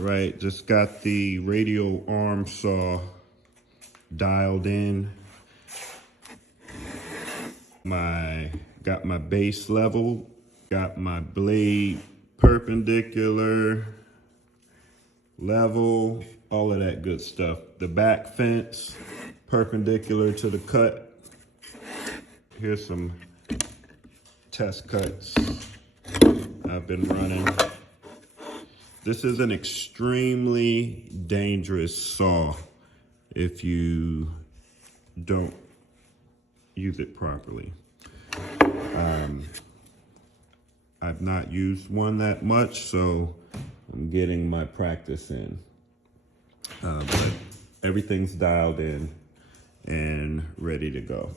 right, just got the radial arm saw dialed in. Got my base level, got my blade perpendicular, level, all of that good stuff. The back fence perpendicular to the cut. Here's some test cuts I've been running. This is an extremely dangerous saw if you don't use it properly. I've not used one that much, so I'm getting my practice in. But everything's dialed in and ready to go.